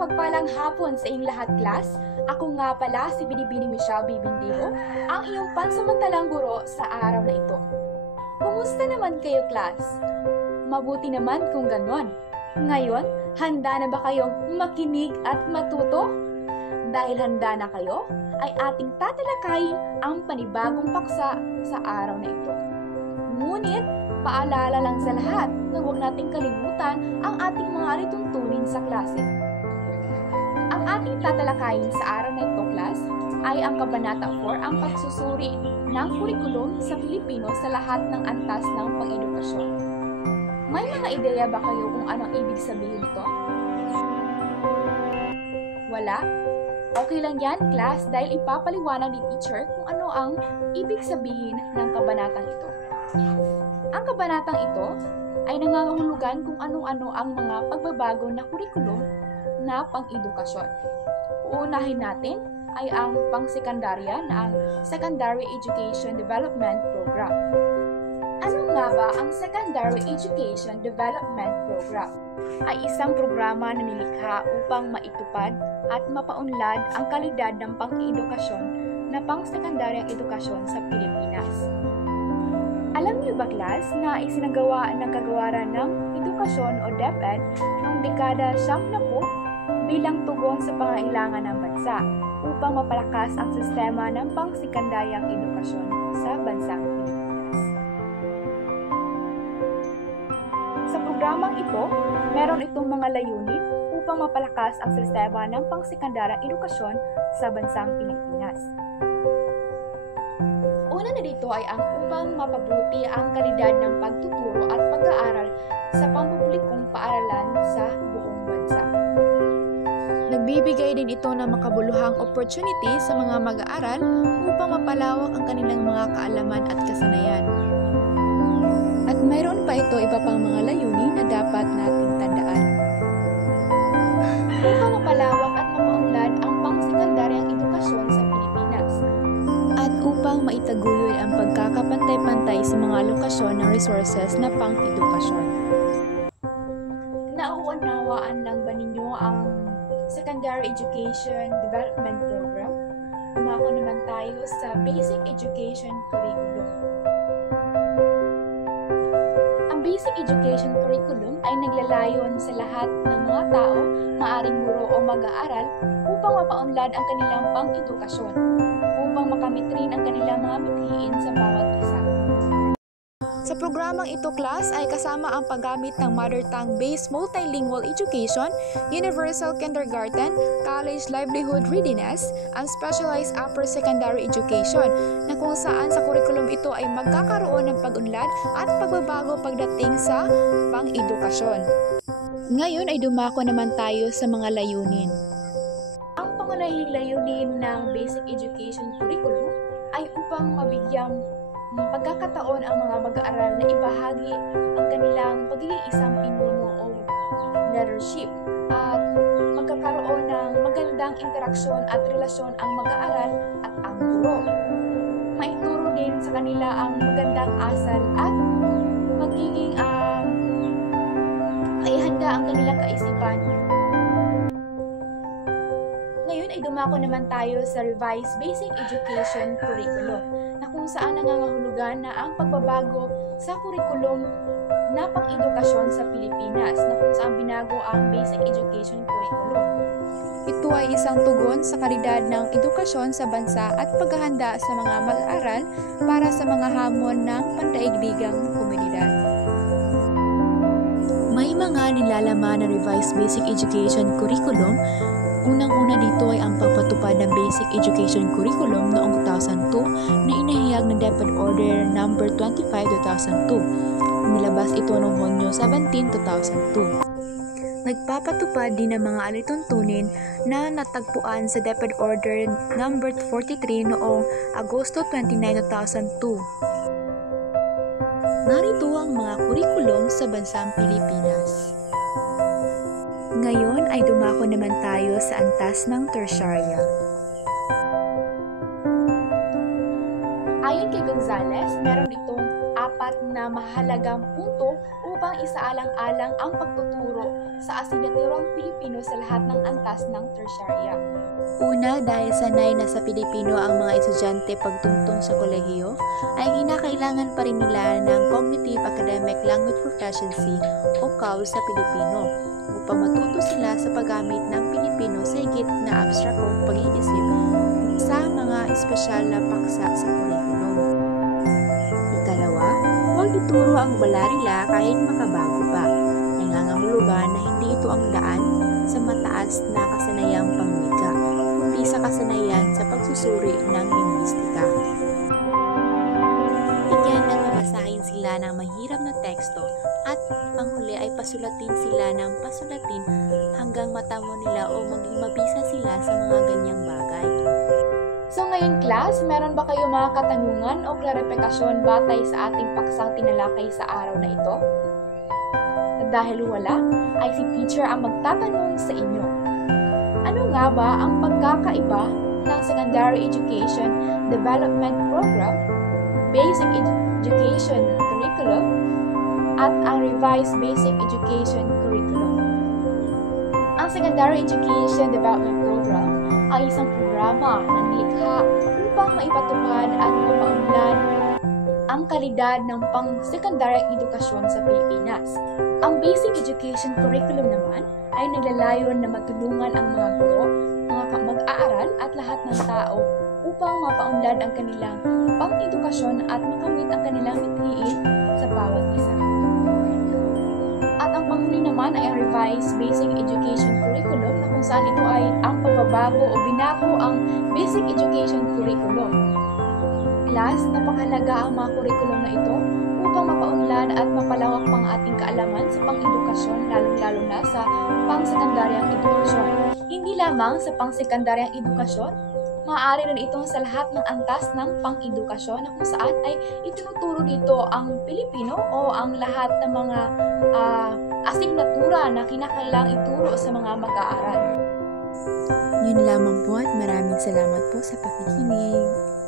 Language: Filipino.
Mapagpalang hapon sa inyong lahat, class. Ako nga pala si Binibini Michelle Bibindiho, ang iyong pansamantalang guro sa araw na ito. Kumusta naman kayo, class? Mabuti naman kung ganon. Ngayon, handa na ba kayong makinig at matuto? Dahil handa na kayo, ay ating tatalakayin ang panibagong paksa sa araw na ito. Ngunit, paalala lang sa lahat na huwag nating kalimutan ang ating mga lituntunin sa klase. Ang ating tatalakayin sa araw na ito, class, ay ang Kabanata 4, ang pagsusuri ng kurikulum sa Pilipino sa lahat ng antas ng pang-edukasyon. May mga ideya ba kayo kung anong ibig sabihin ito? Wala? Okay lang yan, class, dahil ipapaliwanag ni teacher kung ano ang ibig sabihin ng kabanatang ito. Ang kabanatang ito ay nangangahulugan kung ano-ano ang mga pagbabago na kurikulum na pang-edukasyon. Uunahin natin ay ang pang-sekundarya na ang Secondary Education Development Program. Ano nga ba ang Secondary Education Development Program? Ay isang programa na nilikha upang maitupad at mapaunlad ang kalidad ng pang-edukasyon na pang-sekundaryang edukasyon sa Pilipinas. Alam niyo ba, class, na isinagawa ng Kagawaran ng Edukasyon o DepEd noong dekada 70 bilang tugon sa pangailangan ng bansa upang mapalakas ang sistema ng pang-sekundaryang edukasyon sa bansang Pilipinas. Sa programang ito, meron itong mga layunin upang mapalakas ang sistema ng pang-sekundaryang edukasyon sa bansang Pilipinas. Una na dito ay ang upang mapabuti ang kalidad ng pagtuturo at pag-aaral sa pampublikong paaralan sa buong bansa. Nagbibigay din ito ng makabuluhang opportunity sa mga mag-aaral upang mapalawak ang kanilang mga kaalaman at kasanayan. At mayroon pa ito iba pang mga layunin na dapat nating tandaan. Upang mapalawak at mapaunlad ang pang-sekundaryang edukasyon sa Pilipinas. At upang maitaguyod ang pagkakapantay-pantay sa mga alokasyon ng resources na pang-edukasyon. Nauunawaan lang ba ninyo ang Secondary Education Development Program? Umako naman tayo sa Basic Education Curriculum. Ang Basic Education Curriculum ay naglalayon sa lahat ng mga tao, maaring guro o mag-aaral upang mapaunlad ang kanilang pang-edukasyon, upang makamit rin ang kanilang mga mithiin sa bawat isa. Sa programang ito, class, ay kasama ang paggamit ng mother tongue-based multilingual education, universal kindergarten, college livelihood readiness, and specialized upper secondary education, na kung saan sa kurikulum ito ay magkakaroon ng pag-unlad at pagbabago pagdating sa pang-edukasyon. Ngayon ay dumako naman tayo sa mga layunin. Ang pangunahing layunin ng Basic Education Curriculum ay upang mabigyang pagkakataon ang mga mag-aaral na ibahagi ang kanilang pagiging isang pinuno o leadership at magkakaroon ng magandang interaksyon at relasyon ang mag-aaral at ang guro. Maituro din sa kanila ang magandang asal at magiging ay handa ang kanilang kaisipan. Ngayon ay dumako naman tayo sa Revised Basic Education Curriculum, na kung saan nangangahulugan na ang pagbabago sa kurikulum na pang-edukasyon sa Pilipinas, na kung saan binago ang Basic Education Curriculum. Ito ay isang tugon sa kalidad ng edukasyon sa bansa at paghahanda sa mga mag-aaral para sa mga hamon ng pandaigdigang komunidad. May mga nilalaman na Revised Basic Education Curriculum. Unang-una dito ay ang pagpatupad ng Basic Education Curriculum noong 2002 na inahayag ng DepEd Order No. 25/2002. Nilabas ito noong Hunyo 17, 2002. Nagpapatupad din ng mga alituntunin na natagpuan sa DepEd Order No. 43 noong Agosto 29, 2002. Narito ang mga kurikulum sa bansang Pilipinas. Ngayon ay dumako naman tayo sa antas ng tersyarya. Ayon kay Gonzales, meron itong 4 na na mahalagang punto upang isaalang-alang ang pagtuturo sa asignaturang Pilipino sa lahat ng antas ng tersyarya. Una, dahil sanay na sa Pilipino ang mga estudyante pagtungtong sa kolehiyo, ay kinakailangan pa rin nila ng Cognitive Academic Language Proficiency o CALS sa Pilipino upang matuto sila sa paggamit ng Pilipino sa higit na abstrakong pag-iisip sa mga espesyal na paksa sa kurikulum. Ikalawa, huwag ituro ang balarila kahit makabago pa. Nangangahulugan na hindi ito ang daan sa mataas na kasanayang pangwika, kundi sa kasanayan sa pagsusuri ng lingwistika. Bigyan ng mabasahin sila ng mahirap na teksto at panghuli ay pasulatin sila ng pasulatin hanggang matamo nila o maging mabisa sila sa mga ganyang bagay. So ngayon class, meron ba kayo mga katanungan o klarifikasyon batay sa ating paksang tinalakay sa araw na ito? Dahil wala, ay si teacher ang magtatanong sa inyo. Ano nga ba ang pagkakaiba ng Secondary Education Development Program, Basic Education Curriculum, at ang Revised Basic Education Curriculum? Ang Secondary Education Development Program ay isang programa na nilikha upang maipatupad at mapaunlad ang kalidad ng pang-sekundaryang edukasyon sa Pilipinas. Ang Basic Education Curriculum naman ay naglalayon na matulungan ang mga guro, mga mag-aaral at lahat ng tao upang mapaunlad ang kanilang pang-edukasyon at makamit ang kanilang mithiin sa bawat isa. At ang panghuli naman ay ang Revised Basic Education Curriculum na kung saan ito ay ang pagbabago o binago ang Basic Education Curriculum. Class, napakahalaga ang mga kurikulum na ito upang mapaunlad at mapalawak pang ating kaalaman sa pang-edukasyon, lalong-lalo na sa pang-sekundaryang edukasyon. Hindi lamang sa pang-sekundaryang edukasyon, maaari rin itong sa lahat ng antas ng pang-edukasyon na kung saan ay itinuturo dito ang Pilipino o ang lahat ng mga asignatura na kinakailangang ituro sa mga mag-aaral. Yun lamang po at maraming salamat po sa pakikinig.